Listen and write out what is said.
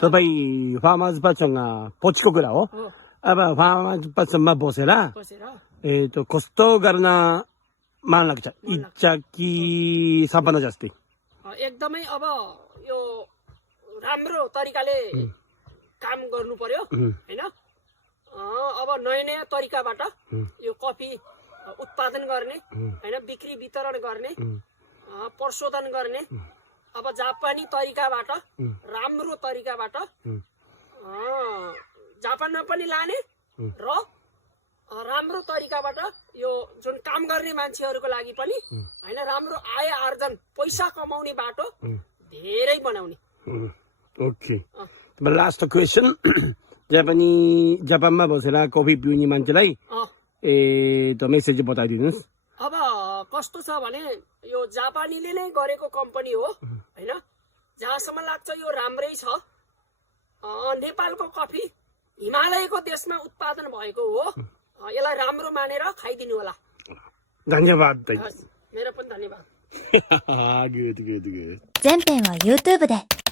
तपाईँ फार्मर्स पासँग पछि कुरा हो अब फार्मर्स पासमा बसेर कस्तो गर्न मान लाग्छ इच्छा कि सपना जस्तै एकदमै अब यो राम्रो तरिकाले काम गर्नु पर्यो हैन अब नयाँ नयाँ तरिकाबाट यो कफी उत्पादन गर्ने हैन बिक्री वितरण गर्ने प्रशोधन गर्ने अब जापानी तरिकाबाट राम्रो तरिकाबाट जापानमा पनि लाने र राम्रो तरिकाबाट यो जुन काम गर्ने मान्छेहरूको लागि पनि हैन राम्रो आय आर्जन पैसा कमाउने बाटो धेरै बनाउने ओके लास्ट क्वेसन जापानमा बसेर कफी पिउने मान्छेलाई मेसेज बताइदिनुहोस् अब कस्तो छ भने यो जापानीले नै गरेको कम्पनी हो हैन जहाँसम्म लाग्छ यो राम्रै छ नेपालको कफी हिमालयको देशमा उत्पादन भएको हो यसलाई राम्रो मानेर खाइदिनु होला धन्यवाद मेरो पनि धन्यवाद グッドグッドグッド 全編は YouTube で